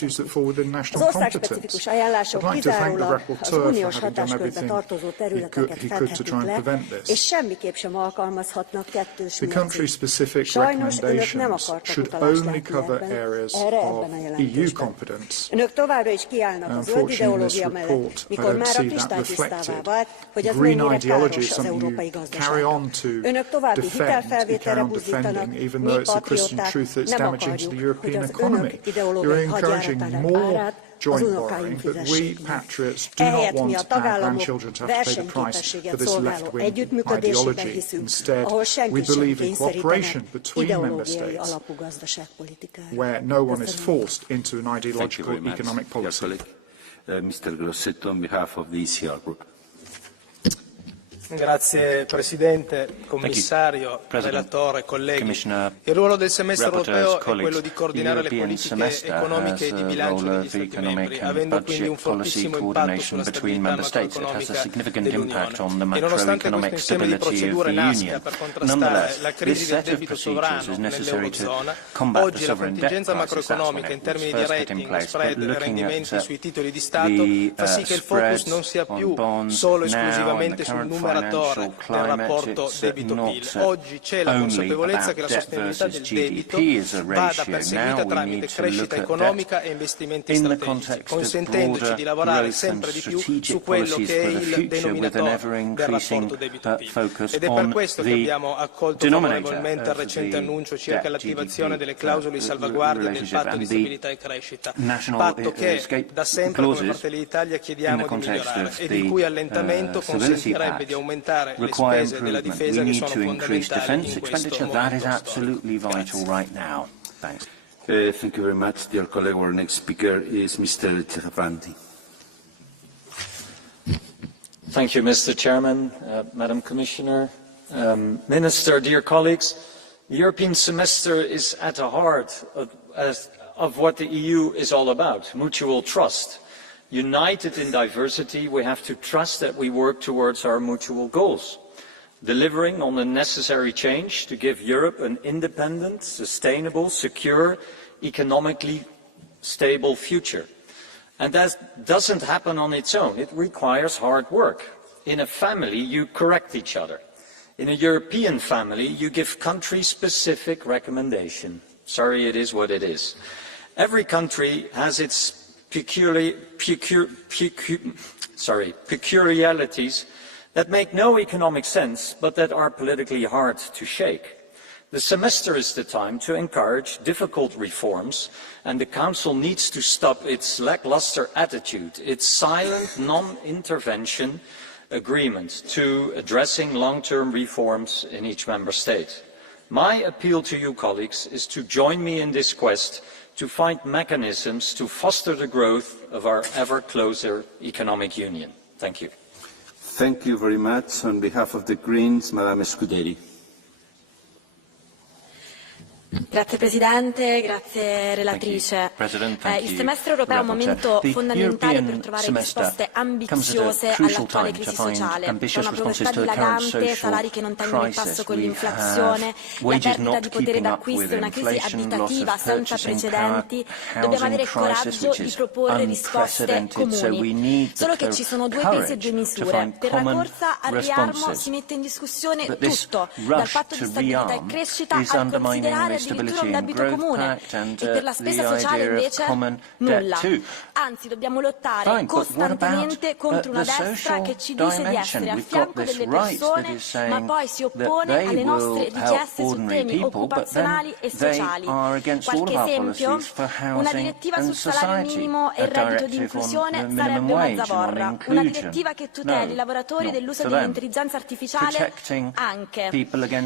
issues that fall within national competence. I'd like to thank the rapporteur for having done everything he could to try and prevent this. The country-specific recommendations should only cover areas of EU competence. Unfortunately, in this report, I don't see that reflected. The green ideology is something you carry on to defend, you carry on defending, even though it's a Christian truth that's damaging to the European economy. You're encouraging more joint borrowing, but we patriots do not want our grandchildren to have to pay the price for this left-wing ideology. Instead, we believe in cooperation between member states, where no one is forced into an ideological economic policy. Mr. Grossetto, on behalf of the ECR Group. Grazie Presidente, Commissario, Relatore, colleghi. Il ruolo del semestre europeo è quello di coordinare le politiche economiche e di bilancio degli Stati membri, avendo quindi un fortissimo impatto sulla stabilità macroeconomica dell'Unione. E nonostante questo insieme di procedure nasca per contrastare la crisi del debito sovrano nell'Eurozona, oggi la contingenza macroeconomica in termini di rating, spread e rendimenti sui titoli di Stato fa sì che il focus non sia più solo esclusivamente sul numero del rapporto debito-PIL. Oggi c'è la consapevolezza che la sostenibilità del debito vada perseguita tramite crescita economica e investimenti strategici, consentendoci di lavorare sempre di più su quello che è il denominatore del rapporto debito-PIL. Ed è per questo che abbiamo accolto favorevolmente il recente annuncio circa l'attivazione delle clausole di salvaguardia del patto di stabilità e crescita, patto che da sempre come Fratelli d'Italia chiediamo di migliorare e di cui allentamento consentirebbe di aumentare le spese della difesa che sono fondamentali in questo momento. Thank you very much, dear colleague. Our next speaker is Mr. Cefranti. Thank you, Mr. Chairman, Madam Commissioner, Minister, dear colleagues. The European semester is at the heart of what the EU is all about, mutual trust. United in diversity, we have to trust that we work towards our mutual goals, delivering on the necessary change to give Europe an independent, sustainable, secure, economically stable future. And that doesn't happen on its own. It requires hard work. In a family, you correct each other. In a European family, you give country-specific recommendation. Sorry, it is what it is. Every country has its peculiarities that make no economic sense, but that are politically hard to shake. The semester is the time to encourage difficult reforms, and the Council needs to stop its lacklustre attitude, its silent non-intervention agreement to addressing long-term reforms in each member state. My appeal to you, colleagues, is to join me in this quest to find mechanisms to foster the growth of our ever closer economic union. Thank you. Thank you very much. On behalf of the Greens, Madame Scuderi. Grazie Presidente, grazie Relatrice. Il semestre europeo è un momento fondamentale per trovare risposte ambiziose all'attuale crisi sociale, con una povertà dilagante, salari che non tengono il passo con l'inflazione, la perdita di potere d'acquisto e una crisi abitativa senza precedenti. Dobbiamo avere il coraggio di proporre risposte comuni. Solo che ci sono due pesi e due misure. Per la corsa al riarmo si mette in discussione tutto, dal patto di stabilità e crescita al considerare addirittura un debito comune, e per la spesa sociale invece nulla. Anzi, dobbiamo lottare costantemente contro una destra che ci dice di essere a fianco delle persone, ma poi si oppone alle nostre richieste su temi occupazionali e sociali. Qualche esempio? Una direttiva sul salario minimo e il reddito di inclusione sarebbe una zavorra. Una direttiva che tuteli i lavoratori dell'uso dell'intelligenza artificiale anche.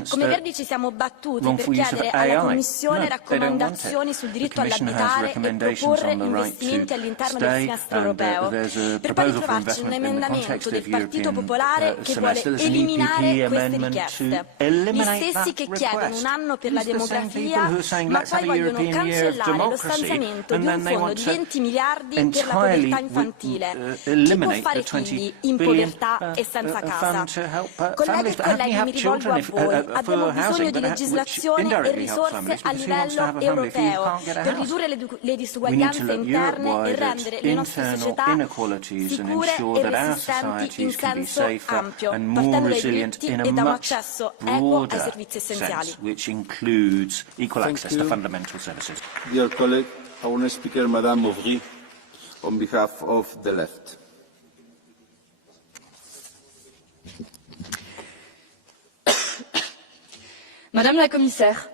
Come Verdi ci siamo battuti per chiedere alla Commissione raccomandazioni sul diritto all'abitare e proporre investimenti all'interno del semestre europeo, per poi ritrovarci un emendamento del Partito Popolare che vuole eliminare queste richieste. Gli stessi che chiedono un anno per la demografia, ma poi vogliono cancellare lo stanziamento di un fondo di 20 miliardi per la povertà infantile. Chi può fare figli in povertà e senza casa? Colleghi e colleghi, mi rivolgo a voi. Abbiamo bisogno di legislazione e risorse asse a livello europeo per ridurre le disuguaglianze interne e rendere le nostre società sicure e resistenti in senso ampio, partendo dai diritti e da un accesso equo ai servizi essenziali. Which includes equal access to fundamental services. Dear colleague, our next speaker, Madame Auvry, on behalf of the left. Madame la Commissaire,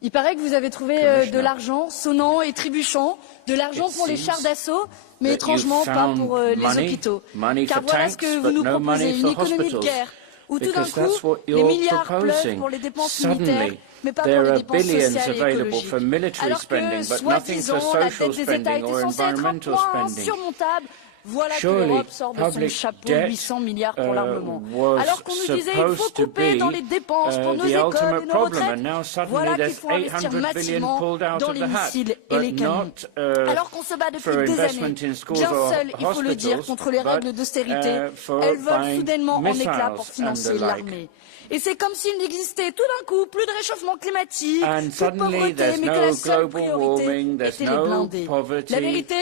il paraît que vous avez trouvé de l'argent sonnant et trébuchant, de l'argent pour les chars d'assaut, mais étrangement pas pour les hôpitaux. Car voilà ce que vous nous proposez, une économie de guerre, où tout d'un coup, les milliards pleuvent pour les dépenses militaires, mais pas pour les dépenses sociales et écologiques. Alors que, soi-disant, la dette des États était censée être un point insurmontable. Voilà que l'Europe sort de son chapeau 800 milliards pour l'armement. Alors qu'on nous disait qu'il faut couper dans les dépenses pour nos écoles et nos retraites, voilà qu'il faut investir massivement dans les missiles et les canons. Alors qu'on se bat depuis des années, bien seul, il faut le dire, contre les règles d'austérité, elles volent soudainement en éclats pour financer l'armée. Et c'est comme s'il n'existait tout d'un coup plus de réchauffement climatique, plus de pauvreté, mais que la seule priorité était les blindés. La vérité,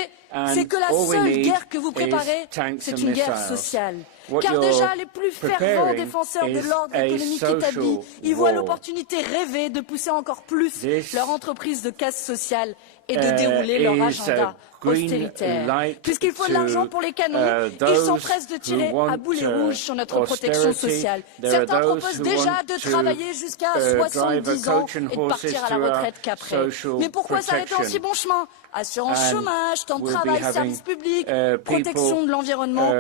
c'est que la seule guerre que vous préparez, c'est une guerre sociale. Car déjà, les plus fervents défenseurs de l'ordre économique établi y voient l'opportunité rêvée de pousser encore plus leur entreprise de casse sociale et de dérouler leur agenda austéritaire. Puisqu'il faut de l'argent pour les canons, ils s'empressent de tirer à boulet rouge sur notre protection sociale. Certains proposent déjà de travailler jusqu'à 70 ans et de partir à la retraite qu'après. Mais pourquoi s'arrêter en si bon chemin? Assurance chômage, temps de travail, services publics, protection de l'environnement,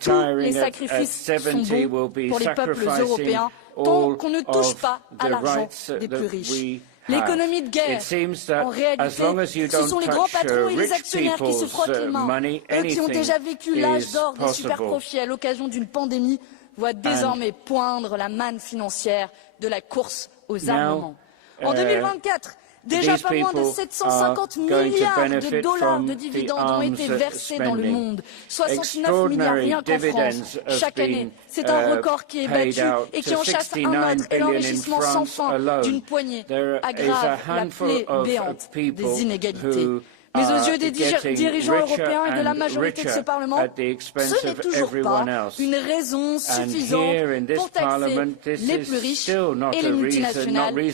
tous les sacrifices sont bons pour les peuples européens tant qu'on ne touche pas à l'argent des plus riches. L'économie de guerre, en réalité, ce sont les grands patrons et les actionnaires qui se frottent les mains. Eux qui ont déjà vécu l'âge d'or des superprofits à l'occasion d'une pandémie voient désormais poindre la manne financière de la course aux armements. En 2024, déjà pas moins de 750 milliards de dollars de dividendes ont été versés dans le monde. 69 milliards rien qu'en France, chaque année. C'est un record qui est battu et qui en chasse un autre. Et l'enrichissement sans fin d'une poignée aggrave la plaie béante des inégalités. Mais aux yeux des dirigeants européens et de la majorité de ce Parlement, ce n'est toujours pas une raison suffisante pour taxer les plus riches et les multinationales. Et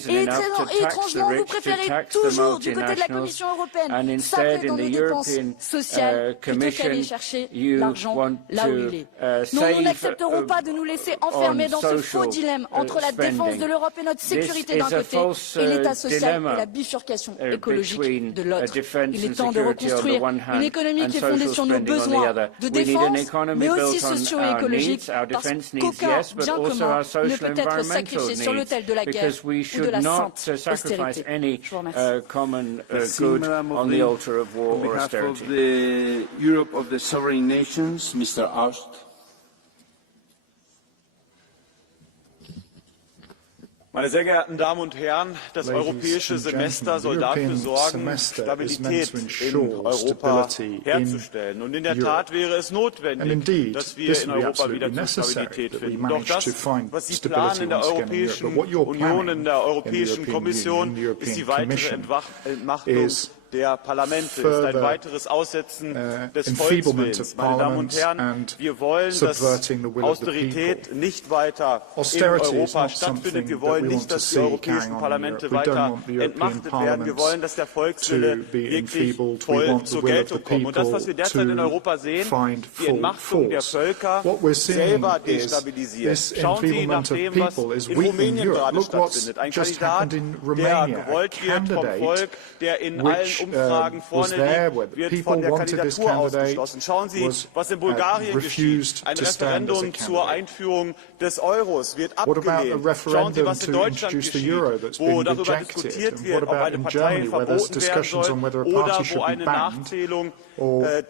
étrangement, vous préférez toujours, du côté de la Commission européenne, s'appeler dans les dépenses sociales plutôt qu'aller chercher l'argent là où il est. Non, nous n'accepterons pas de nous laisser enfermer dans ce faux dilemme entre la défense de l'Europe et notre sécurité d'un côté et l'État social et la bifurcation écologique de l'autre. Il est temps de reconstruire une économie qui est fondée sur nos besoins de défense, mais aussi sociaux et écologiques, parce qu'aucun bien commun ne peut être sacrifié sur l'autel de la guerre ou de la sainte austérité. Je vous remercie. Merci, Madame Auvry. On behalf of the Europe of the Sovereign Nations, Mr. Aust. Meine sehr geehrten Damen und Herren, das europäische Semester soll dafür sorgen, Stabilität in Europa herzustellen. Und in der Tat wäre es notwendig, dass wir in Europa wieder zur Stabilität finden. Doch das, was Sie planen in der Europäischen Union, in der Europäischen Kommission, ist die weitere Entmachtung der Parlamente, ist ein weiteres Aussetzen des Volkswillens. Meine Damen und Herren, wir wollen, dass Austerität nicht weiter in Europa stattfindet. Wir wollen nicht, dass die europäischen Parlamente weiter entmachtet werden. Wir wollen, dass der Volkswille wirklich voll zur Geltung kommt. Und das, was wir derzeit in Europa sehen, die Entmachtung der Völker, selber destabilisiert. Schauen Sie nach dem, was in Rumänien gerade stattfindet. Ein Kandidat, der gewollt wird vom Volk, der in allen Umfragen vorne liegt, wird von der Kandidatur ausgeschlossen. Schauen Sie, was in Bulgarien geschieht. Ein Referendum zur Einführung des Euros wird abgelehnt. Schauen Sie, was in Deutschland geschieht, wo darüber diskutiert wird, ob eine Partei verboten werden soll oder wo eine Nachzählung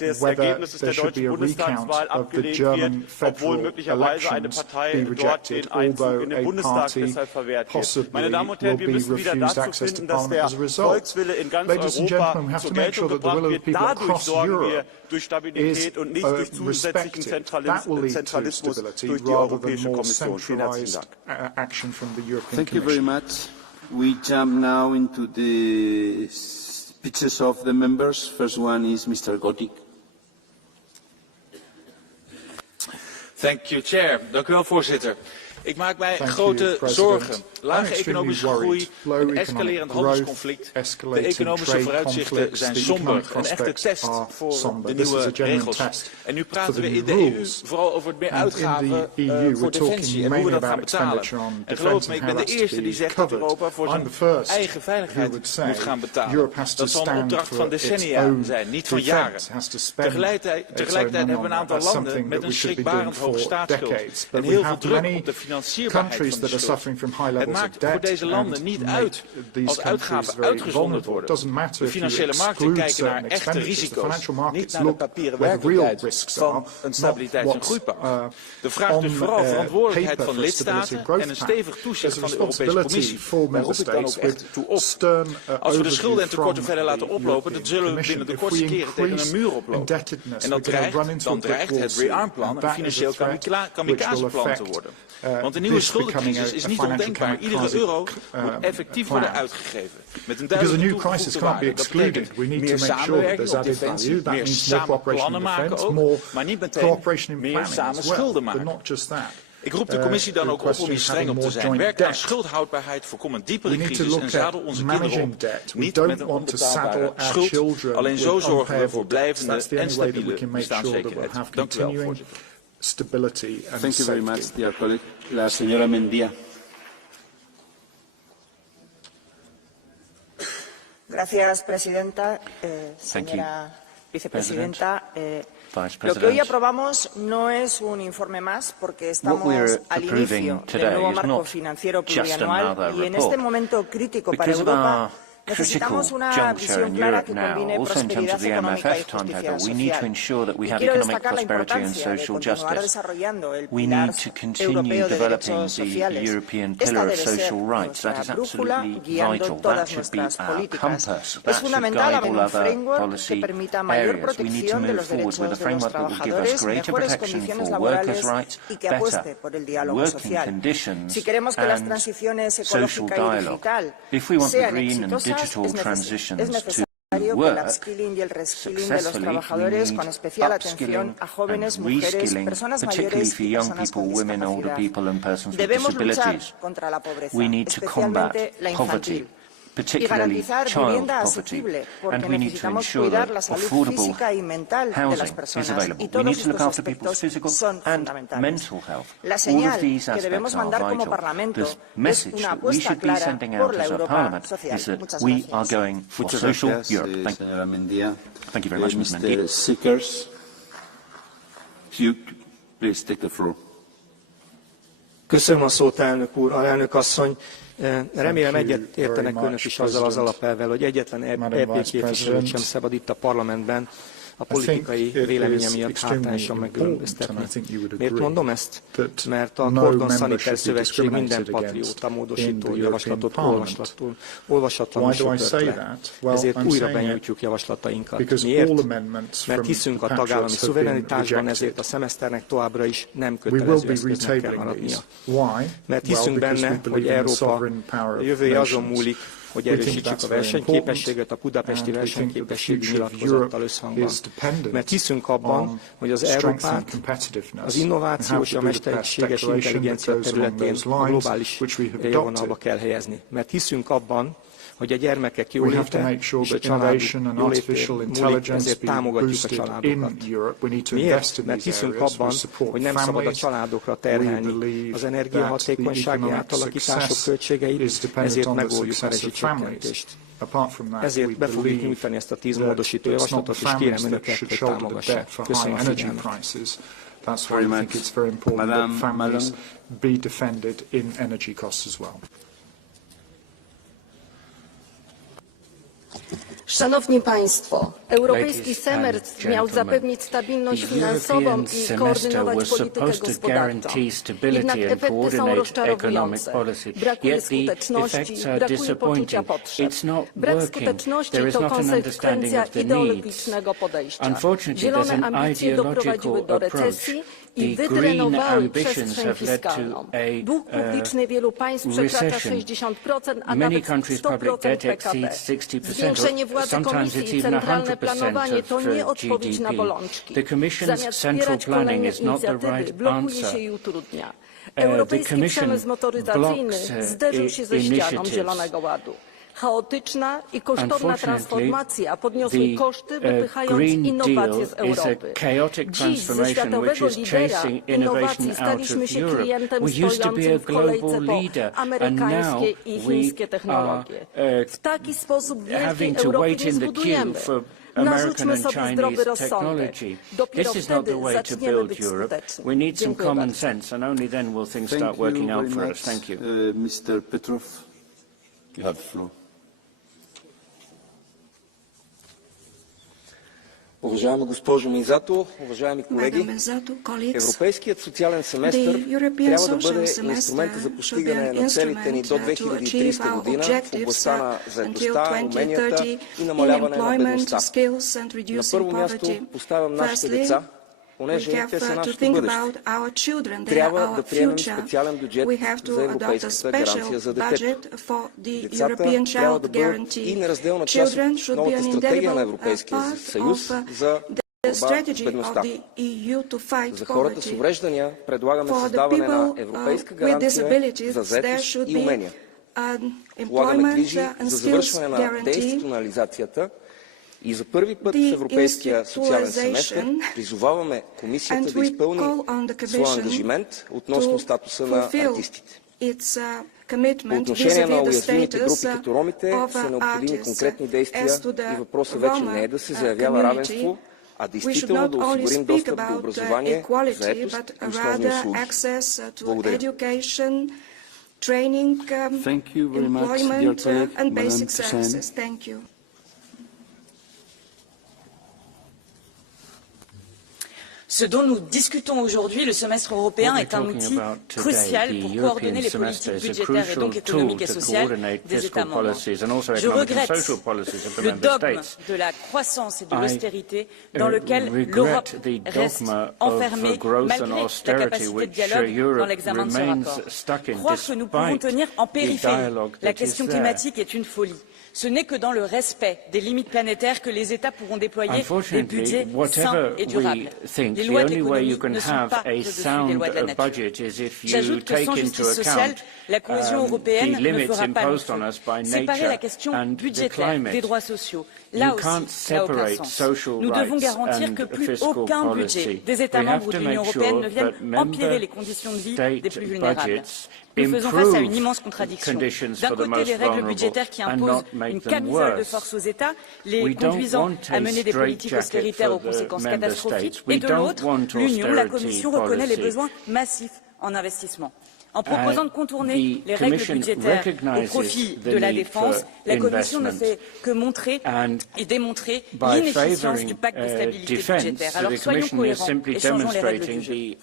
des Ergebnisses der deutschen Bundestagswahl abgelehnt wird, obwohl möglicherweise eine Partei dort den Einzug in den Bundestag deshalb verwehrt wird. Meine Damen und Herren, wir müssen wieder dazu finden, dass der Volkswille in ganz Europa zur Geltung gebracht wird. Dadurch sorgen wir durch Stabilität und nicht durch zusätzlichen Zentralismus durch die Europäische Kommission. Vielen herzlichen Dank. Thank you very much. We jump now into the speeches of the members. First one is Mr. Gotik. Thank you, Chair. Dank u wel, voorzitter. Ik maak mij grote zorgen. Lage economische groei, een escalerend handelsconflict. De economische vooruitzichten zijn somber. Een echte test voor de nieuwe regels. En nu praten we in de EU vooral over meer uitgaven voor defensie en hoe we dat gaan betalen. En geloof me, ik ben de eerste die zegt dat Europa voor zijn eigen veiligheid moet gaan betalen. Dat zal een opdracht van decennia zijn, niet van jaren. Tegelijkertijd hebben we een aantal landen met een schrikbarend hoge staatsschuld. En heel veel druk op de financierbaarheid van de schuld. Het maakt voor deze landen niet uit als uitgaven uitgezonderd worden. De financiële markten kijken naar echte risico's, niet naar de papieren werkelijkheid van een stabiliteits- en groeipact. De vraag dus vooral verantwoordelijkheid van lidstaten en een stevig toezicht van de Europese Commissie. Daar roep ik dan ook echt toe op. Als we de schulden en tekorten verder laten oplopen, dan zullen we binnen de kortste keren tegen een muur oplopen. En dan dreigt het rearmplan een financieel kamikazeplan te worden. Want de nieuwe schuldencrisis is niet ondenkbaar. Iedere euro moet effectief worden uitgegeven. Met een duidelijke toegevoegde waarde. Dat betekent meer samenwerking op defensie, meer samen plannen maken ook, maar niet meteen meer samen schulden maken. Ik roep de Commissie dan ook op om hier streng op te zijn. Werk aan schuldhoudbaarheid, voorkom een diepere crisis en zadel onze kinderen op. Niet met een onbetaalbare schuld. Alleen zo zorgen we voor blijvende en stabiele bestaanszekerheid. Dank u wel, voorzitter. Stability and Thank you very much, safety. dear colleague. La señora Mendia. Gracias, presidenta. Señora vicepresidenta, lo que hoy aprobamos no es un informe más porque estamos al inicio del nuevo marco financiero plurianual y en este momento crítico para Europa necesitamos una visión clara que combine prosperidad económica y justicia social. Y quiero destacar la importancia de continuar desarrollando el pilar europeo de derechos sociales. Esta debe ser nuestra brújula guiando todas nuestras políticas. Es fundamental haber un framework que permita mayor protección de los derechos de los trabajadores, mejores condiciones laborales y que apueste por el diálogo social. Si queremos que las transiciones ecológica y digital sean exitosas, es necesario que el upskilling y el reskilling de los trabajadores, con especial atención a jóvenes, mujeres, personas mayores y personas con discapacidad. Debemos luchar contra la pobreza, especialmente la infantil, y garantizar vivienda asequible, porque necesitamos cuidar la salud física y mental de las personas, y todos estos aspectos son fundamentales. La señal que debemos mandar como Parlamento es una apuesta clara por la Europa social. Muchas gracias. Muchas gracias, señora Mendia. Thank you very much, Ms. Mendia. Mr. Seekers, please take the floor. Köszönöm a szót, elnök úr, alelnök asszony. Remélem egyet értenek önök is azzal az alapelvvel, hogy egyetlen EP képviselőt sem szabad itt a parlamentben a politikai véleménye miatt hátrányosan megkülönböztetni. Miért mondom ezt? Mert a Cordon Sanitaire Szövetség minden patrióta módosító javaslatot olvasatlanul söpört le. Ezért újra benyújtjuk javaslatainkat. Miért? Mert hiszünk a tagállami szuverenitásban, ezért a szemeszternek továbbra is nem kötelező eszköznek kell maradnia. Mert hiszünk benne, hogy Európa jövője azon múlik, hogy erősítsük a versenyképességet a budapesti versenyképességi nyilatkozattal összhangban. Mert hiszünk abban, hogy az Európát az innováció és a mesterséges intelligencia területén a globális élvonalba kell helyezni. Mert hiszünk abban, hogy a gyermekek jóléte és a családok jóléte múlik, ezért támogatjuk a családokat. Miért? Mert hiszünk abban, hogy nem szabad a családokra terhelni az energiahatékonysági átalakítások költségeit, ezért megoldjuk a rezsicsökkentést. Ezért be fogjuk nyújtani ezt a 10 módosító javaslatot, és kérem önöket, hogy támogassák. Köszönöm a figyelmet. That's why I think it's very important that families be defended in energy costs as well. Szanowni Państwo, europejski semestr miał zapewnić stabilność finansową i koordynować politykę gospodarczą. Jednak efekty są rozczarowujące. Brakuje skuteczności, brakuje poczucia potrzeb. Brak skuteczności to konsekwencja ideologicznego podejścia. Zielone ambicje doprowadziły do recesji i wydrenowały przestrzeń fiskalną. Dług publiczny wielu państw przekracza 60%, a nawet 100% PKB. Zwiększenie władzy Komisji i centralne planowanie to nie odpowiedź na bolączki. Zamiast wspierać kolejne inicjatywy, blokuje się i utrudnia. Europejski przemysł motoryzacyjny zderzył się ze ścianą Zielonego Ładu. Chaotyczna i kosztowna transformacja podniosły koszty, wypychając innowacje z Europy. Dziś ze światowego lidera innowacji staliśmy się klientem stojącym w kolejce po amerykańskie i chińskie technologie. W taki sposób wielkiej Europy nie zbudujemy. Narzućmy sobie zdrowy rozsądek. Dopiero wtedy zaczniemy być skuteczni. Dziękuję bardzo. Mr. Petrov, you have the floor. Уважаема госпожо Мизато, уважаеми колеги, Европейският социален семестър трябва да бъде инструмент за постигане на целите ни до 2030 година в областта на заетостта, уменията и намаляване на бедността. На първо място поставям нашите деца, понеже те са нашето бъдеще. Трябва да приемем специален бюджет за Европейската гаранция за детето. Децата трябва да бъдат и неразделна част от новата стратегия на Европейския съюз за борба с бедността. За хората с увреждания предлагаме създаване на Европейска гаранция за заетост и умения. Полагаме грижи за завършване на деинституционализацията. И за първи път в Европейския социален семестър призоваваме Комисията да изпълни своя ангажимент относно статуса на артистите. По отношение на уязвимите групи като ромите са необходими конкретни действия и въпросът вече не е да се заявява равенство, а действително да осигурим достъп до образование, заетост и основни услуги. Благодаря. Thank you very much, dear colleague, Madame Toussaint. Ce dont nous discutons aujourd'hui, le semestre européen, est un outil crucial pour coordonner les politiques budgétaires et donc économiques et sociales des États membres. Je regrette le dogme de la croissance et de l'austérité dans lequel l'Europe reste enfermée malgré la capacité de dialogue dans l'examen de ce rapport. Croire que nous pouvons tenir en périphérie la question climatique est une folie. Ce n'est que dans le respect des limites planétaires que les États pourront déployer des budgets sains et durables. Les lois de l'économie ne sont pas au-dessus des lois de la nature. J'ajoute que sans justice sociale, la cohésion européenne ne fera pas long feu. Séparer la question budgétaire des droits sociaux, là aussi, n'a aucun sens. Nous devons garantir que plus aucun budget des États membres ou de l'Union européenne ne vienne empirer les conditions de vie des plus vulnérables. Nous faisons face à une immense contradiction. D'un côté, les règles budgétaires qui imposent une camisole de force aux États, les conduisant à mener des politiques austéritaires aux conséquences catastrophiques, et de l'autre, l'Union, la Commission reconnaît les besoins massifs en investissement. En proposant de contourner les règles budgétaires au profit de la défense, la Commission ne fait que montrer et démontrer l'inefficience du pacte de stabilité budgétaire. Alors soyons cohérents et changeons les règles du jeu.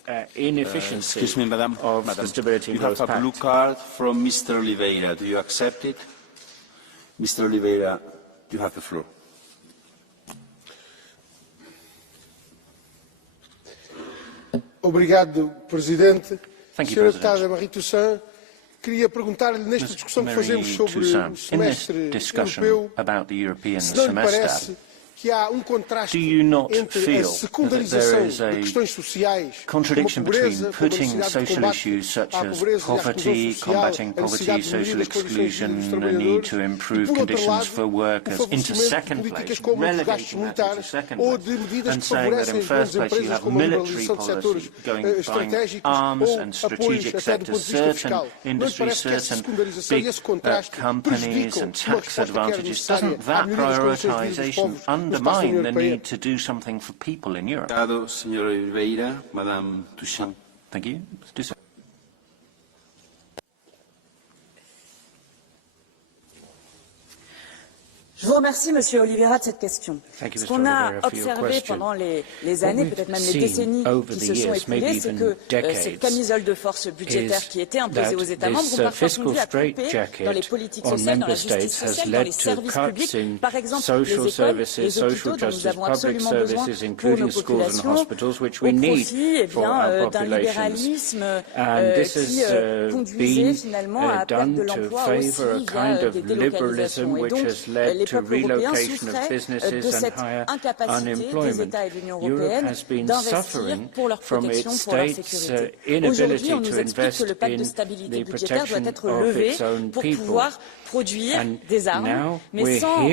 Excuse me, Madam. You have a blue card from Mr. Oliveira. Do you accept it? Mr. Oliveira, you have the floor. Obrigado, Presidente. Senhora Deputada Marie Toussaint, queria perguntar-lhe, nesta discussão que fazemos sobre o semestre europeu, se não lhe parece que há contraste entre a secundarização de questões sociais, como a pobreza, como a necessidade de combate à pobreza e à exclusão social, a necessidade de melhoria das condições dos trabalhadores, e, por outro lado, o favorecimento de políticas como os gastos militares ou de medidas que favorecem as grandes empresas, como a liberalização de setores estratégicos ou apoios até do ponto de vista fiscal. Não lhe parece que essa secundarização e esse contraste prejudicam uma resposta que era necessária à melhoria das condições de vida dos povos? Undermine the need to do something for people in Europe. Thank you. Je vous remercie, Monsieur Oliveira, de cette question. Ce qu'on a observé pendant les années, peut-être même les décennies qui se sont écoulées, c'est que cette camisole de force budgétaire qui était imposée aux États membres ont parfois conduit à couper dans les politiques sociales, dans la justice sociale, dans les services publics, par exemple les écoles, les hôpitaux dont nous avons absolument besoin pour nos populations, au profit d'un libéralisme qui conduisait finalement à perdre de l'emploi aussi via des délocalisations. Et donc, les peuples européens souffraient de cette incapacité des États et de l'Union européenne d'investir pour leur protection, pour leur sécurité. Aujourd'hui, on nous explique que le pacte de stabilité budgétaire doit être levé pour pouvoir produire des armes, mais sans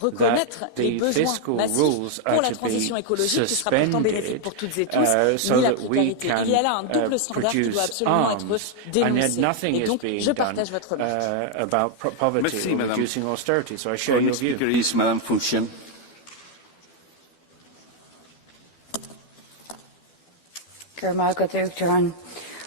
reconnaître les besoins massifs pour la transition écologique qui sera pourtant bénéfique pour toutes et tous, ni la précarité. Il y a là un double standard qui doit absolument être dénoncé. Et donc, je partage votre remarque. Merci, Madame. Next speaker is Madame Funchen.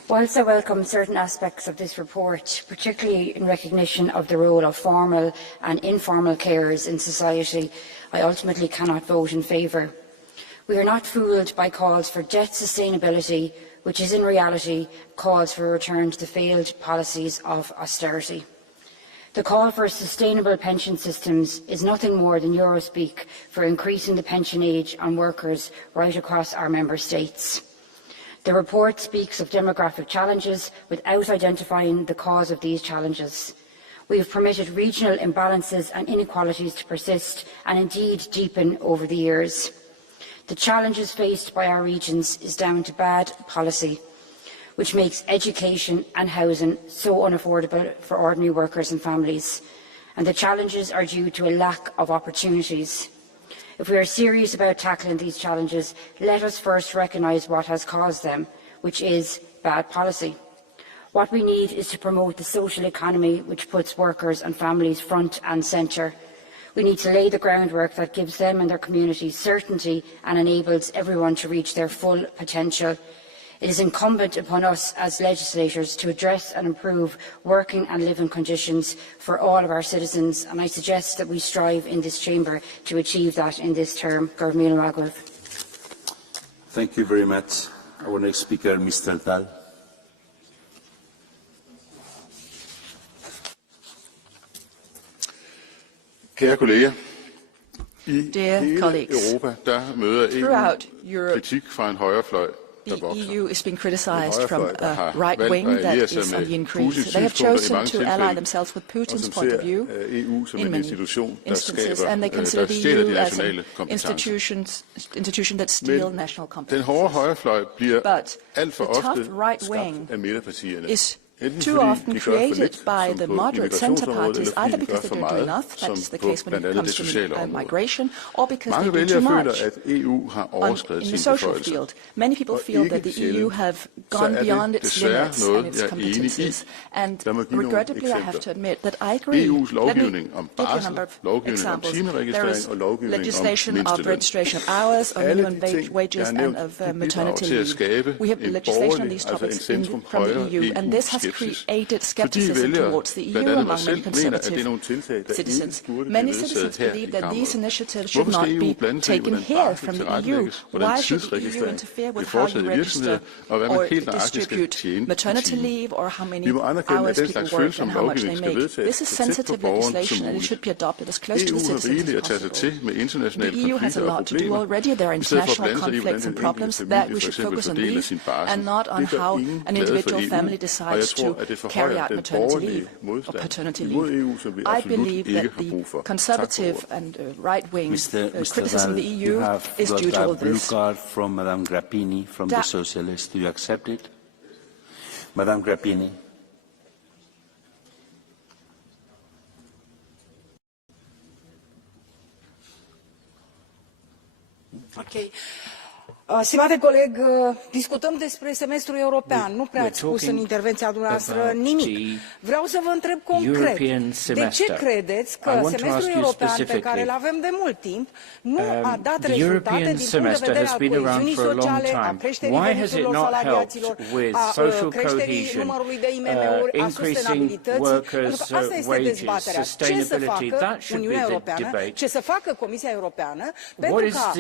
Whilst I welcome certain aspects of this report, particularly in recognition of the role of formal and informal carers in society, I ultimately cannot vote in favour. We are not fooled by calls for debt sustainability, which is in reality calls for a return to the failed policies of austerity. The call for sustainable pension systems is nothing more than Eurospeak for increasing the pension age on workers right across our member states. The report speaks of demographic challenges without identifying the cause of these challenges. We have permitted regional imbalances and inequalities to persist and indeed deepen over the years. The challenges faced by our regions is down to bad policy, which makes education and housing so unaffordable for ordinary workers and families. And the challenges are due to a lack of opportunities. If we are serious about tackling these challenges, let us first recognise what has caused them, which is bad policy. What we need is to promote the social economy which puts workers and families front and centre. We need to lay the groundwork that gives them and their communities certainty and enables everyone to reach their full potential. It is incumbent upon us as legislators to address and improve working and living conditions for all of our citizens, and I suggest that we strive in this chamber to achieve that in this term. Thank you very much. Our next speaker, Mr. Dahl. Kære kolleger, i hele Europa, der møder EU kritik fra en højrefløj. The EU is being criticized from a right wing that is on the increase. They have chosen to ally themselves with Putin's point of view in many instances, and they consider the EU as an institution that steals national competence. But the tough right wing is too often created by the moderate centre parties, either because they don't do enough, that's the case when it comes to migration, or because they do too much in the social field. Many people feel that the EU have gone beyond its limits and its competences, and regrettably I have to admit that I agree. Let me give you a number of examples. There is legislation of registration of hours, of minimum wages and of maternity leave. We have legislation on these topics from the EU, and this has created skepticism towards the EU among many conservative citizens. Many citizens believe that these initiatives should not be taken here from the EU. Why should the EU interfere with how you register or distribute maternity leave or how many hours people work and how much they make? This is sensitive legislation and it should be adopted as close to the citizens as possible. The EU has a lot to do already. There are international conflicts and problems that we should focus on these and not on how an individual family decides to carry out maternity leave or paternity leave. I believe that the conservative and right-wing criticism of the EU is due to all this. You have got a blue card from Madame Grappini from the Socialists. Do you accept it? Madame Grappini. Okay. Stimate coleg, discutăm despre semestrul european. Nu prea ați spus în intervenția dumneavoastră nimic. Vreau să vă întreb concret, de ce credeți că semestrul european pe care îl avem de mult timp nu a dat rezultate din punct de vedere al coeziunii sociale, a creșterii veniturilor salariaților, a creșterii numărului de IMM-uri, a sustenabilității? Pentru că asta este dezbaterea. Ce să facă Uniunea Europeană, ce să facă Comisia Europeană pentru ca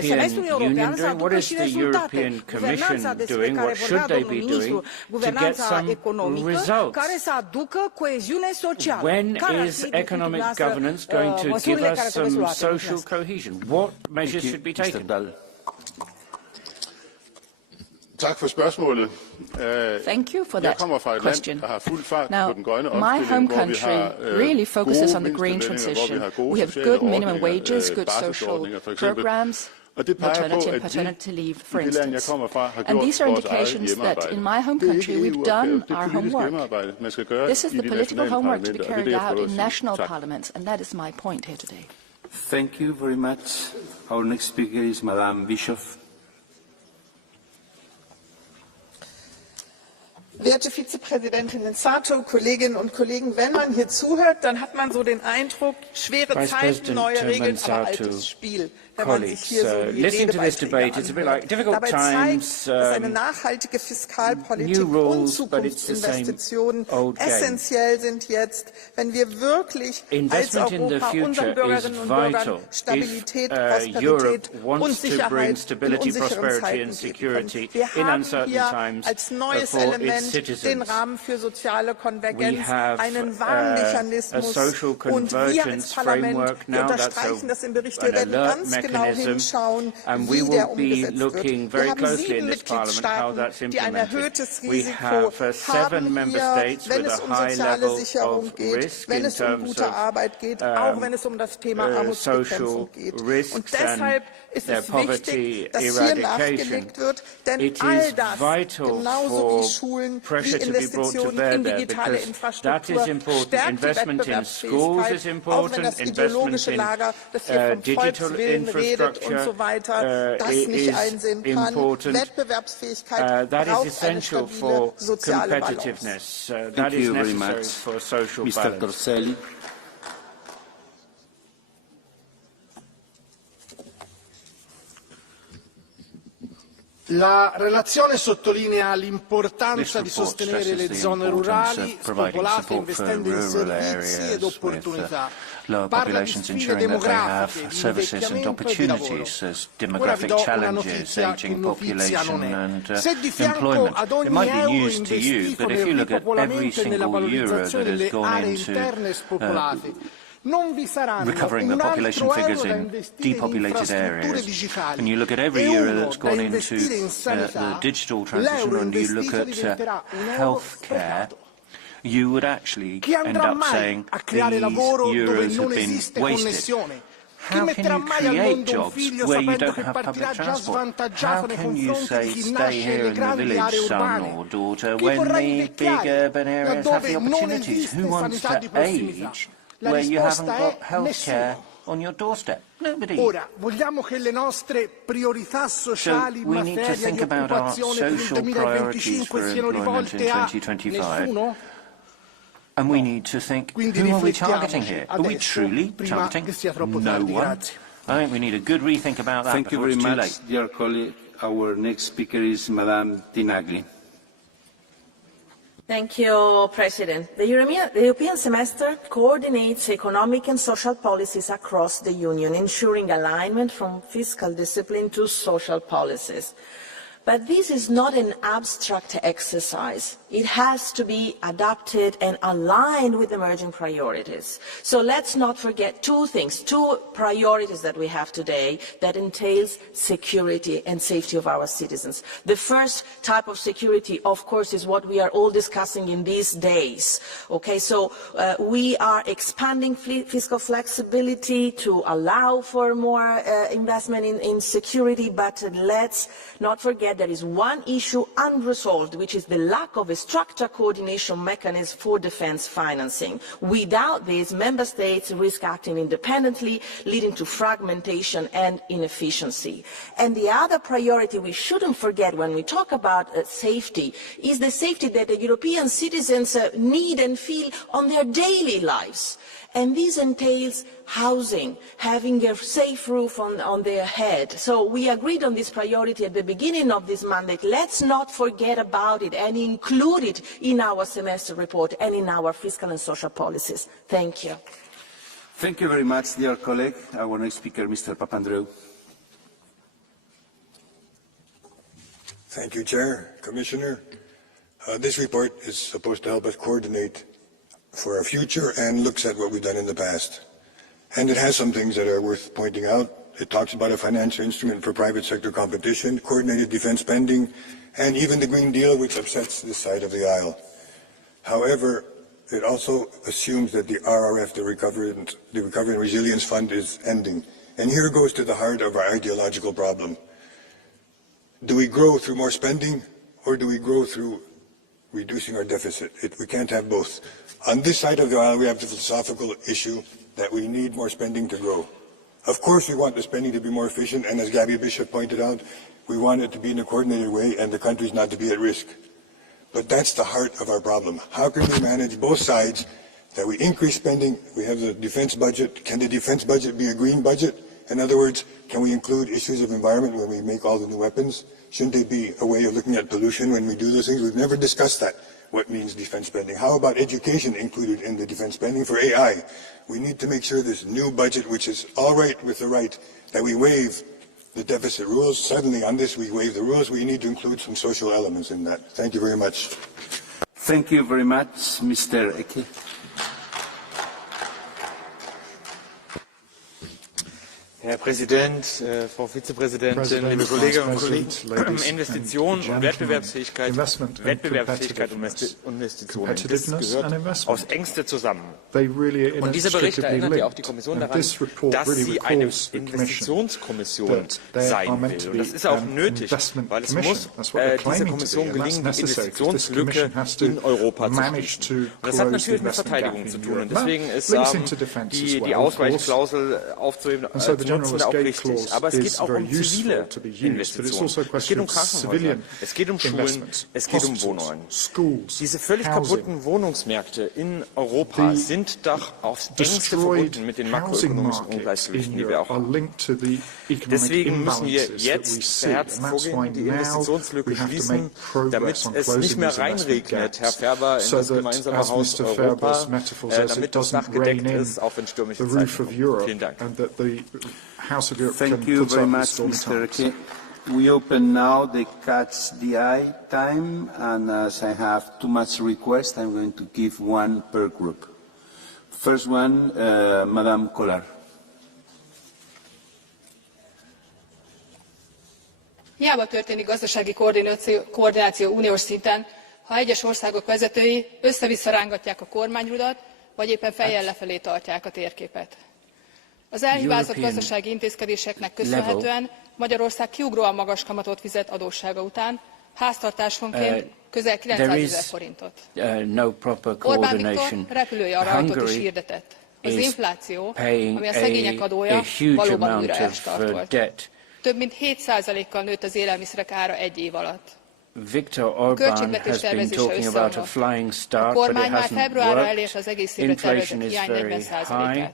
semestrul european să aducă și rezultate. Guvernanța despre care vorbea domnul ministru, guvernanța economică, care să aducă coeziune socială. When is economic governance going to give us some social cohesion? What measures should be taken? Tak for spørgsmålet. Thank you for that question. Now, Now, my home country really focuses on the green transition. We have good minimum wages, good social programs, maternity and paternity leave, for instance. And these are indications that in my home country we've done our homework. This is the political homework to be carried out in national parliaments, and that is my point here today. Thank you very much. Our next speaker is Madame Bischoff. Werte Vizepräsidentin Sato, Kolleginnen und Kollegen, wenn man hier zuhört, dann hat man so den Eindruck, schwere Zeiten, neue Regeln, aber altes Spiel. Wenn man sich hier so die Redebeiträge anhört. Dabei zeigt, dass eine nachhaltige Fiskalpolitik und Zukunftsinvestitionen essentiell sind jetzt, wenn wir wirklich als Europa unseren Bürgerinnen und Bürgern Stabilität, Prosperität und Sicherheit in unsicheren Zeiten geben können. Wir haben hier als neues Element den Rahmen für soziale Konvergenz, einen Warnmechanismus, und wir als Parlament unterstreichen das im Bericht. Wir werden ganz genau hinschauen, wie der umgesetzt wird. Wir haben 7 Mitgliedstaaten, die ein erhöhtes Risiko haben hier, wenn es um soziale Sicherung geht, wenn es um gute Arbeit geht, auch wenn es um das Thema Armutsbekämpfung geht. Und deshalb ist es wichtig, dass hier nachgelegt wird, denn all das, genauso wie Schulen, wie Investitionen in digitale Infrastruktur, stärkt die Wettbewerbsfähigkeit, auch wenn das ideologische Lager, das hier vom Volkswillen redet und so weiter, das nicht einsehen kann. Wettbewerbsfähigkeit braucht eine stabile soziale Balance. Thank you very much, Mr. Torselli. La relazione sottolinea l'importanza di sostenere le zone rurali spopolate investendo in servizi ed opportunità. Parla di sfide demografiche, di invecchiamento e di lavoro. Ora vi do una notizia che notizia non è. Se di fianco ad ogni euro investito nel ripopolamento e nella valorizzazione delle aree interne spopolate non vi saranno un altro euro da investire in infrastrutture digitali e uno da investire in sanità, l'euro investito diventerà un euro sprecato. You would actually Chi end andrà up mai saying a creare lavoro dove euros non have been esiste wasted. connessione? Chi How metterà can you mai al create mondo un jobs figlio where you sapendo don't che have partirà public già transport? svantaggiato How nei can you confronti say di chi stay nasce here nelle in the grandi village, aree son urbane? or daughter, Chi when vorrà the big invecchiare urban areas have the laddove non opportunities? esiste Who wants sanità di to prossimità? age La where you haven't risposta got è health care nessuno. on your doorstep? Nobody. Ora, vogliamo che le nostre priorità sociali in materia di occupazione per il 2025 siano rivolte a nessuno? And we need to think, Quindi who are we targeting riflettiamoci here? Are we adesso, truly prima targeting che sia troppo no tardi. one? Grazie. I think we need a good rethink about that Thank you before very it's too much, late. dear colleague. Our next speaker is Madame Tinagli. Thank you, President. The European semester coordinates economic and social policies across the Union, ensuring alignment from fiscal discipline to social policies. But this is not an abstract exercise. It has to be adapted and aligned with emerging priorities. So let's not forget two things, two priorities that we have today that entails security and safety of our citizens. The first type of security, of course, is what we are all discussing in these days. Okay, so we are expanding fiscal flexibility to allow for more investment in security, but let's not forget forget there is one issue unresolved, which is the lack of a structured coordination mechanism for defence financing. Without this, Member States risk acting independently, leading to fragmentation and inefficiency. And the other priority we shouldn't forget when we talk about safety is the safety that the European citizens need and feel on their daily lives. And this entails housing, having a safe roof on their head. So we agreed on this priority at the beginning of this mandate. Let's not forget about it and include it in our semester report and in our fiscal and social policies. Thank you. Thank you very much, dear colleague. Our next speaker, Mr. Papandreou. Thank you, Chair, Commissioner. This report is supposed to help us coordinate for our future and looks at what we've done in the past. And it has some things that are worth pointing out. It talks about a financial instrument for private sector competition, coordinated defense spending, and even the Green Deal, which upsets this side of the aisle. However, it also assumes that the RRF, the Recovery and Resilience Fund, is ending. And here goes to the heart of our ideological problem. Do we grow through more spending, or do we grow through reducing our deficit? We can't have both. On this side of the aisle, we have the philosophical issue that we need more spending to grow. Of course, we want the spending to be more efficient, and as Gabby Bishop pointed out, we want it to be in a coordinated way and the countries not to be at risk. But that's the heart of our problem. How can we manage both sides, that we increase spending, we have the defense budget, can the defense budget be a green budget? In other words, can we include issues of environment when we make all the new weapons? Shouldn't there be a way of looking at pollution when we do those things? We've never discussed that, what means defense spending. How about education included in the defense spending for AI? We need to make sure this new budget, which is all right with the right, that we waive the deficit rules. Suddenly on this we waive the rules. We need to include some social elements in that. Thank you very much. Thank you very much, Mr. Eke. Herr Präsident, Frau Vizepräsidentin, liebe Kolleginnen und Kollegen! Investitionen und Wettbewerbsfähigkeit und Investitionen, das gehört aus engste zusammen. Und dieser Bericht erinnert ja auch die Kommission daran, dass sie eine Investitionskommission sein will. Und das ist auch nötig, weil es muss dieser Kommission gelingen, die Investitionslücke in Europa zu schließen. Und das hat natürlich mit Verteidigung zu tun. Und deswegen ist die Ausweichklausel aufzuheben auch richtig. Aber es geht auch um zivile Investitionen. Es geht um Krankenhäuser, es geht um Schulen, es geht um Wohnungen. Diese völlig kaputten Wohnungsmärkte in Europa sind doch aufs engste verbunden mit den makroökonomischen Ungleichgewichten, die wir auch haben. Deswegen müssen wir jetzt beherzt vorgehen, die Investitionslücke schließen, damit es nicht mehr reinregnet, Herr Ferber, in das gemeinsame Haus Europa, damit das Dach gedeckt ist, auch wenn stürmische Zeiten kommen. Vielen Dank. Thank you very much, Mr. Eke. We open now the Catch the Eye time, and as I have too much requests, I'm going to give one per group. First one, Madame Collard. Hiába történik gazdasági koordináció uniós szinten, ha egyes országok vezetői össze-vissza rángatják a kormányrudat, vagy éppen fejjel lefelé tartják a térképet. Az elhibázott gazdasági intézkedéseknek köszönhetően Magyarország kiugróan magas kamatot fizet adóssága után, háztartásonként közel 900 000 forintot. Orbán Viktor repülője arra ajtót is hirdetett. Az infláció, ami a szegények adója, valóban újra elstartolt. Több mint 7%-kal nőtt az élelmiszerek ára egy év alatt. Viktor Orbán has been talking about a flying start, but it hasn't worked. Inflation is very high.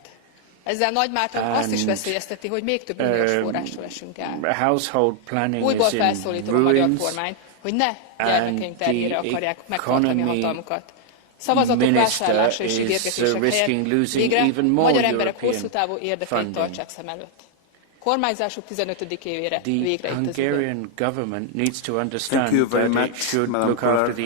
Ezzel Nagy Márton azt is veszélyezteti, hogy még több uniós forrástól esünk el. Household planning Újból is in felszólítom a magyar kormányt, hogy ne gyermekeink terhére akarják megtartani a hatalmukat. Szavazatok vásárlása és ígérgetések helyett végre magyar emberek hosszú távú érdekeit tartsák szem előtt. Kormányzásuk 15. évére végre itt az idő. Thank you very much, Madame Collard.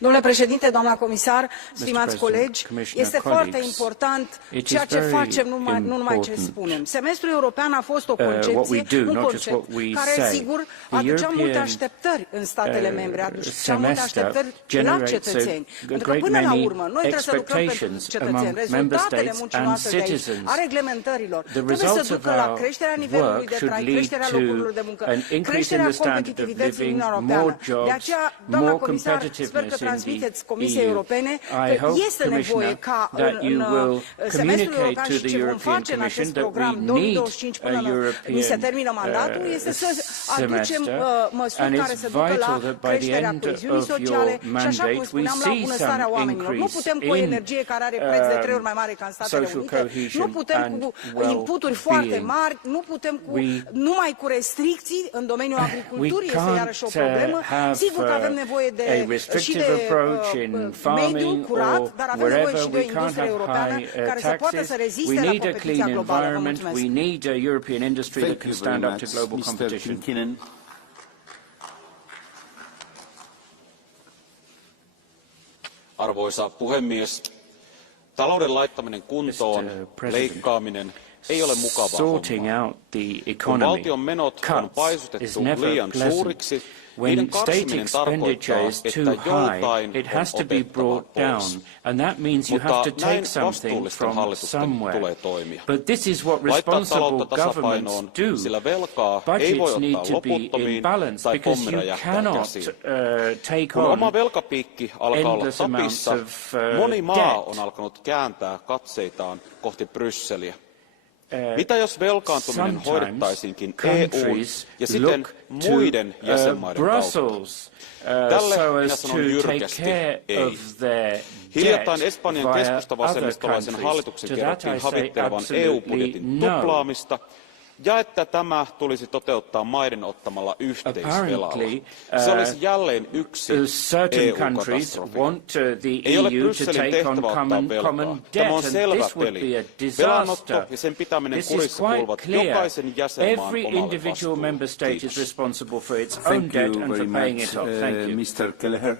Domnule președinte, doamna comisar, stimați colegi, este foarte important ceea ce facem, nu numai ce spunem. Semestrul european a fost o concepție, un concept care, sigur, aducea multe așteptări în statele membre, aducea multe așteptări la cetățeni. Pentru că, până la urmă, noi trebuie să lucrăm pentru cetățeni. Rezultatele muncii noastre de aici, a reglementărilor, trebuie să ducă la creșterea nivelului de trai, creșterea locurilor de muncă, creșterea competitivității în Uniunea Europeană. De aceea, doamna comisar, sper că transmiteți Comisiei Europene că este nevoie ca în semestrul european și ce vom face în acest program 2025 până ni se termină mandatul, este să aducem măsuri care să ducă la creșterea coeziunii sociale și, așa cum spuneam, la bunăstarea oamenilor. Nu putem cu o energie care are preț de 3 ori mai mare ca în Statele Unite, nu putem cu inputuri foarte mari, nu putem numai cu restricții în domeniul agriculturii, este iarăși o problemă. Sigur că avem nevoie și de mediu curat, dar avem nevoie și de o industrie europeană care să poată să reziste la competiția globală. Vă mulțumesc. We need a European industry that can stand up to global competition. Arvoisa puhemies, talouden laittaminen kuntoon, leikkaaminen ei ole mukavaa hommaa. Kun valtion menot on paisutettu liian suuriksi, when state expenditure is too high, it has to be brought down, and that means you have to take something from somewhere. But this is what responsible governments do. Budgets need to be in balance because you cannot take on endless amounts of moni maa on debt. alkanut kääntää katseitaan kohti Brysseliä. Mitä jos velkaantuminen hoidettaisiinkin EU:n ja siten muiden jäsenmaiden kautta? Tälle minä sanon jyrkästi ei. Hiljattain Espanjan keskustavasemmistolaisen hallituksen kerrottiin havittelevan EU-budjetin tuplaamista ja että tämä tulisi toteuttaa maiden ottamalla yhteisvelalla. Se olisi jälleen yksi EU-katastrofi. Ei ole Brysselin tehtävä ottaa velkaa. Tämä on selvä peli. Velanotto ja sen pitäminen kurissa kuuluvat jokaisen jäsenmaan omalle vastuulle. Thank you very much, Mr. Kelleher.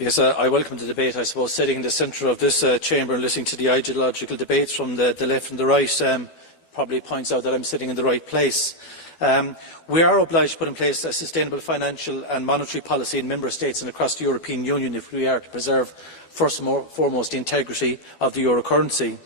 Yes, I welcome the debate. I suppose sitting in the centre of this chamber and listening to the ideological debates from the left and the right probably points out that I'm sitting in the right place. We are obliged to put in place a sustainable financial and monetary policy in member states and across the European Union if we are to preserve first and foremost the integrity of the euro currency.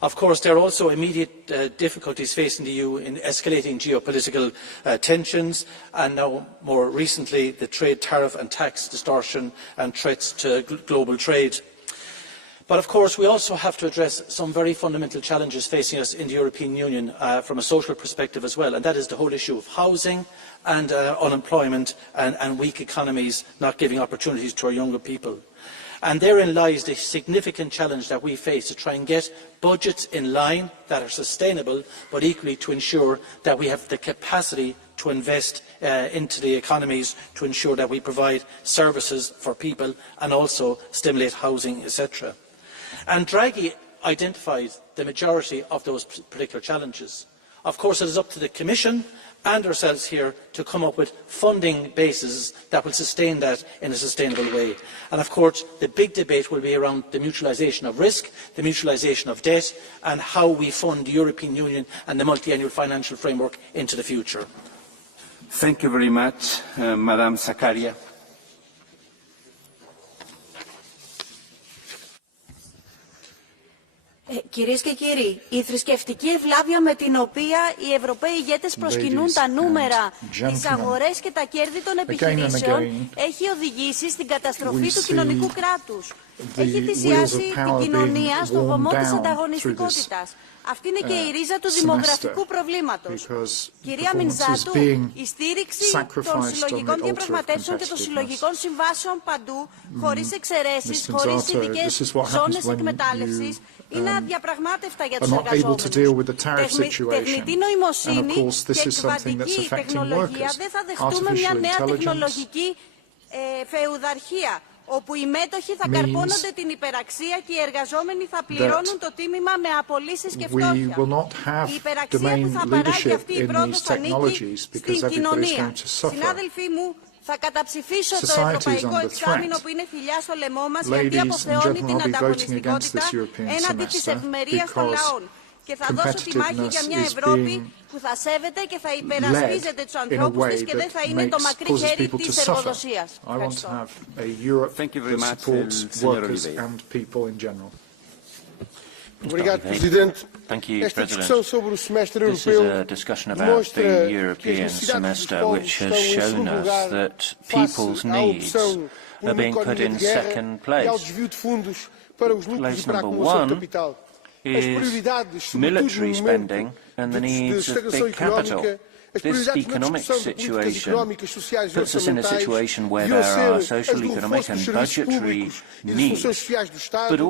Of course, there are also immediate difficulties facing the EU in escalating geopolitical tensions and now, more recently, the trade tariff and tax distortion and threats to global trade. But of course, we also have to address some very fundamental challenges facing us in the European Union from a social perspective as well, and that is the whole issue of housing and unemployment and weak economies not giving opportunities to our younger people. And therein lies the significant challenge that we face to try and get budgets in line that are sustainable, but equally to ensure that we have the capacity to invest into the economies, to ensure that we provide services for people and also stimulate housing, etc. And Draghi identified the majority of those particular challenges. Of course, it is up to the Commission and ourselves here to come up with funding bases that will sustain that in a sustainable way. And of course, the big debate will be around the mutualisation of risk, the mutualisation of debt, and how we fund the European Union and the multi-annual financial framework into the future. Thank you very much, Madam Zakaria. Κυρίες και κύριοι, η θρησκευτική ευλάβεια με την οποία οι Ευρωπαίοι ηγέτες προσκυνούν τα νούμερα, τις αγορές και τα κέρδη των επιχειρήσεων έχει οδηγήσει στην καταστροφή του κοινωνικού κράτους. Έχει θυσιάσει την κοινωνία στο βωμό της ανταγωνιστικότητας. Αυτή είναι και η ρίζα του δημογραφικού προβλήματος. Κυρία Μινζάτου, η στήριξη των συλλογικών διαπραγματεύσεων και των συλλογικών συμβάσεων παντού, χωρίς εξαιρέσεις, χωρίς ειδικές ζώνες εκμετάλλευσης, είναι αδιαπραγμάτευτα για τους εργαζόμενους. Τεχνητή νοημοσύνη και εκβατική τεχνολογία δεν θα δεχτούμε μια νέα τεχνολογική φεουδαρχία. όπου οι μέτοχοι θα καρπώνονται την υπεραξία και οι εργαζόμενοι θα πληρώνουν το τίμημα με απολύσεις και φτώχεια. Η υπεραξία που θα παράγει αυτή η πρόοδος θα ανήκει στην κοινωνία. Συνάδελφοί μου, θα καταψηφίσω το Ευρωπαϊκό Εξάμηνο που είναι θηλιά στο λαιμό μας, γιατί αποθεώνει την ανταγωνιστικότητα έναντι της ευημερίας των λαών. Και θα δώσω τη μάχη για μια Ευρώπη που θα σέβεται και θα υπερασπίζεται τους ανθρώπους της και δεν θα είναι το μακρύ χέρι της εργοδοσίας. Obrigado, Presidente. Esta discussão sobre o semestre europeu demonstra que as necessidades dos povos estão em segundo lugar face à opção por uma economia de guerra e ao desvio de fundos para os lucros e para a acumulação de capital. As prioridades, sobretudo no momento de estagnação económica, as prioridades na discussão de políticas económicas, sociais e orçamentais deviam ser as do reforço dos serviços públicos e das funções sociais do Estado, do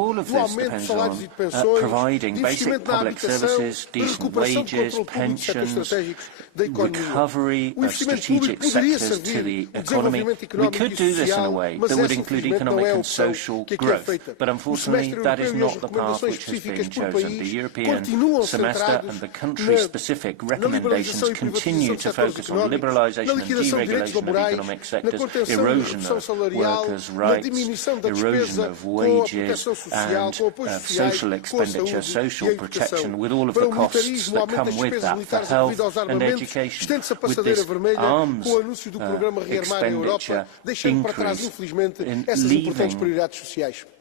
aumento de salários e de pensões, de investimento na habitação, da recuperação de controle público de setores estratégicos da economia. O investimento público poderia servir o desenvolvimento económico e social, mas essa infelizmente não é a opção que aqui é feita. O semestre europeu e as recomendações específicas por país continuam centrados na liberalização e privatização continue to focus on liberalisation and deregulation of economic sectors, erosion of workers' rights, erosion of wages and social expenditure, social protection, with all of the costs that come with that for health and education. With this arms expenditure increase in leaving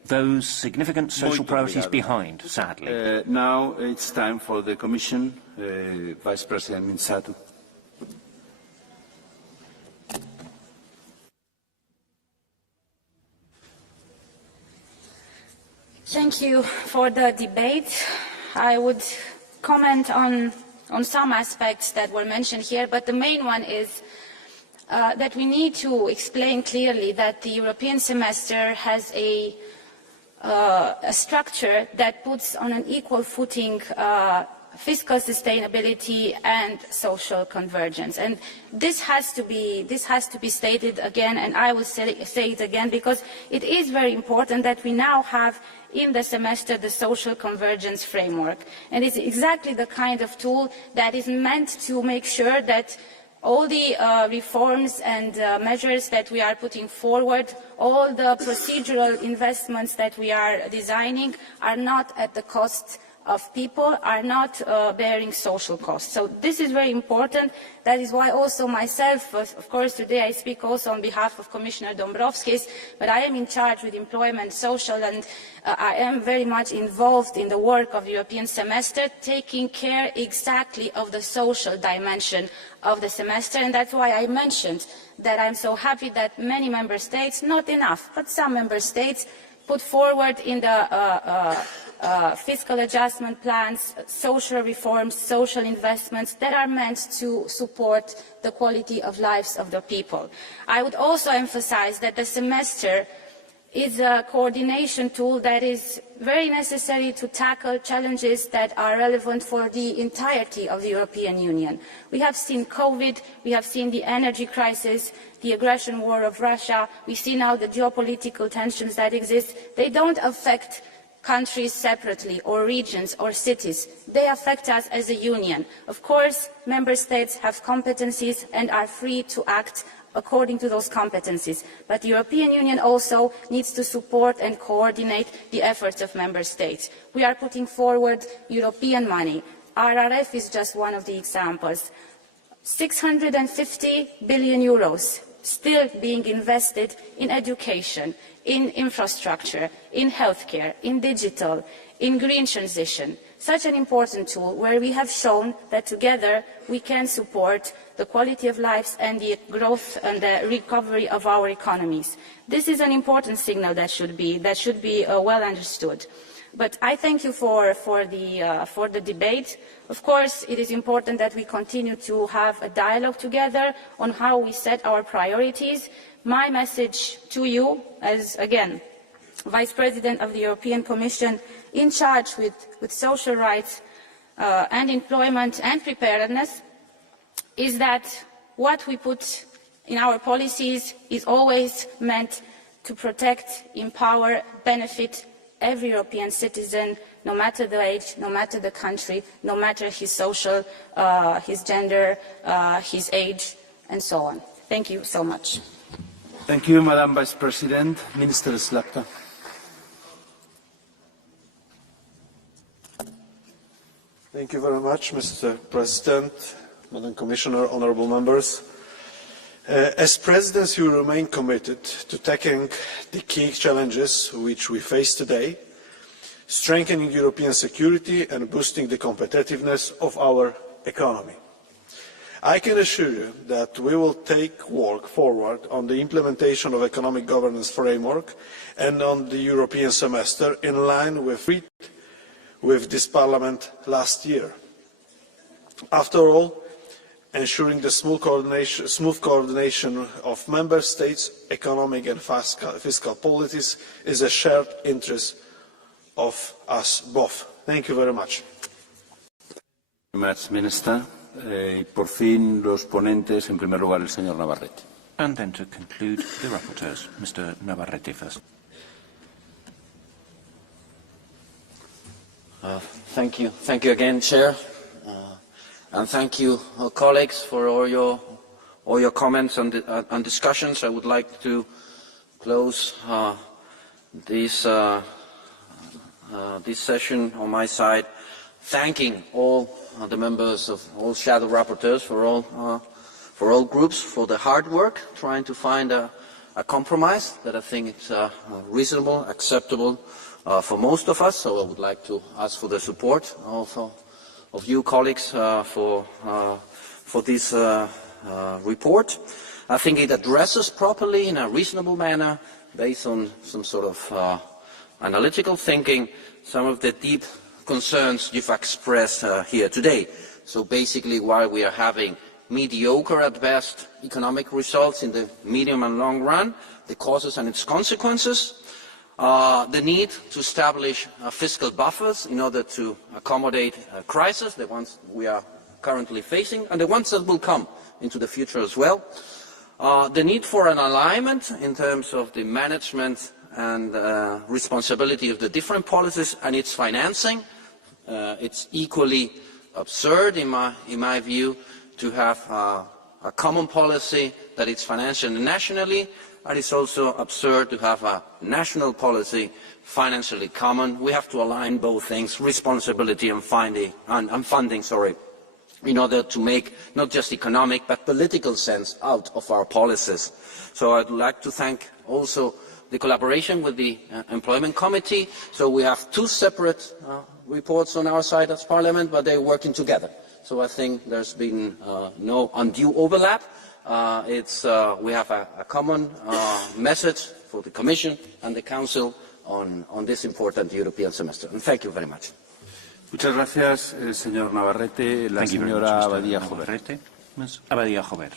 those significant social priorities behind, sadly. Now it's time for the Commission, Vice President Minsato. Thank you for the debate. I would comment on some aspects that were mentioned here, but the main one is that we need to explain clearly that the European semester has a structure that puts on an equal footing fiscal sustainability and social convergence. And this has to be stated again, and I will say it again, because it is very important that we now have in the semester the social convergence framework. And it's exactly the kind of tool that is meant to make sure that all the reforms and measures that we are putting forward, all the procedural investments that we are designing are not at the cost of people, are not bearing social costs. So this is very important. That is why also myself, of course today I speak also on behalf of Commissioner Dombrovskis, but I am in charge with employment, social, and I am very much involved in the work of the European semester, taking care exactly of the social dimension of the semester, and that's why I mentioned that I'm so happy that many member states, not enough, but some member states put forward in the fiscal adjustment plans, social reforms, social investments that are meant to support the quality of lives of the people. I would also emphasize that the semester is a coordination tool that is very necessary to tackle challenges that are relevant for the entirety of the European Union. We have seen COVID, we have seen the energy crisis, the aggression war of Russia, we see now the geopolitical tensions that exist. They don't affect countries separately or regions or cities. They affect us as a union. Of course, member states have competencies and are free to act according to those competencies. But the European Union also needs to support and coordinate the efforts of member states. We are putting forward European money. RRF is just one of the examples. 650 billion euros still being invested in education, in infrastructure, in healthcare, in digital, in green transition. Such an important tool where we have shown that together we can support the quality of lives and the growth and the recovery of our economies. This is an important signal that should be well understood. But I thank you for the debate. Of course, it is important that we continue to have a dialogue together on how we set our priorities. My message to you, as again, Vice President of the European Commission, in charge with social rights and employment and preparedness, is that what we put in our policies is always meant to protect, empower, benefit every European citizen, no matter the age, no matter the country, no matter his social, his gender, his age, and so on. Thank you so much. Thank you, Madam Vice President. Minister Slapka. Thank you very much, Mr. President, Madam Commissioner, honourable members. As Presidency, you remain committed to tackling the key challenges which we face today, strengthening European security and boosting the competitiveness of our economy. I can assure you that we will take work forward on the implementation of economic governance framework and on the European semester in line with this Parliament last year. After all, ensuring the smooth coordination of Member States' economic and fiscal policies is a shared interest of us both. Thank you very much. Thank you very much, Minister. Por fin, los ponentes, en primer lugar, el señor Navarrete. And then to conclude, the rapporteurs. Mr. Navarrete first. Thank you. Thank you again, Chair. And thank you, colleagues, for all your comments and discussions. I would like to close this session on my side, thanking all the members of all shadow rapporteurs for all groups for the hard work, trying to find a compromise that I think is reasonable, acceptable for most of us. So I would like to ask for the support of you colleagues for this report. I think it addresses properly in a reasonable manner, based on some sort of analytical thinking, some of the deep concerns you've expressed here today. So basically, while we are having mediocre at best economic results in the medium and long run, the causes and its consequences, the need to establish fiscal buffers in order to accommodate a crisis, the ones we are currently facing, and the ones that will come into the future as well. The need for an alignment in terms of the management and responsibility of the different policies and its financing. It's equally absurd, in my view, to have a common policy that is financed nationally, and it's also absurd to have a national policy financially common. We have to align both things, responsibility and funding, in order to make not just economic but political sense out of our policies. So I'd like to thank also the collaboration with the Employment Committee. So we have two separate reports on our side as Parliament, but they're working together. So I think there's been no undue overlap. We have a common message for the Commission and the Council on this important European semester. And thank you very much. Muchas gracias, señor Navarrete. La señora Abadía Jover.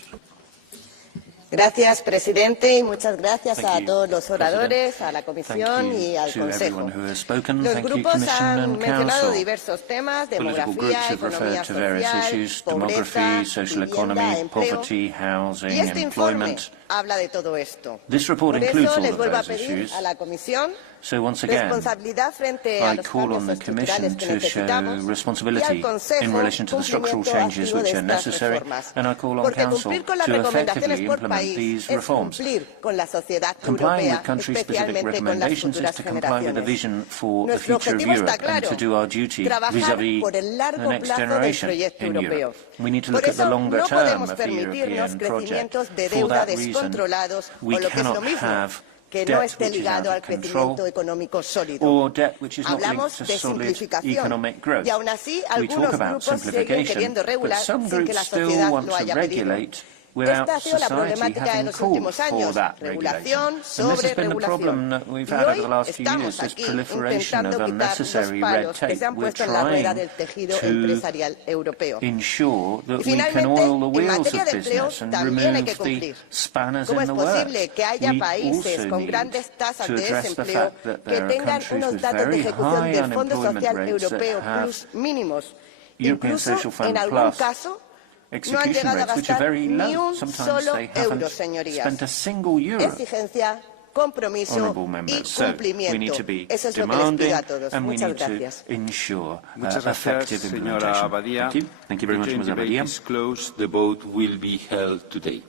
Gracias, presidente, y muchas gracias a todos los oradores, a la Comisión y al Consejo. Los grupos han mencionado diversos temas: demografía, economía social, pobreza, vivienda, empleo. Y este informe habla de todo esto. Por eso les vuelvo a pedir a la Comisión responsabilidad frente a los cambios estructurales que necesitamos y al Consejo cumplimiento activo de estas reformas. Porque cumplir con las recomendaciones por país es cumplir con la sociedad europea, especialmente con las futuras generaciones. Nuestro objetivo está claro: trabajar por el largo plazo del proyecto europeo. Por eso no podemos permitirnos crecimientos de deuda descontrolados o, lo que es lo mismo, que no esté ligado al crecimiento económico sólido. Hablamos de simplificación y aún así algunos grupos siguen queriendo regular sin que la sociedad lo haya pedido. Esta ha sido la problemática de los últimos años: regulación sobre regulación. Y hoy estamos aquí intentando quitar los palos que se han puesto en la rueda del tejido empresarial europeo. Y finalmente, en materia de empleo también hay que cumplir. ¿Cómo es posible que haya países con grandes tasas de desempleo que tengan unos datos de ejecución del Fondo Social Europeo Plus mínimos? Incluso, en algún caso, no han llegado a gastar ni un solo euro, señorías. Exigencia, compromiso y cumplimiento. Eso es lo que les pido a todos. Muchas gracias. Muchas gracias, señora Abadía. Thank you very much, Ms. Abadia. The vote will be held today.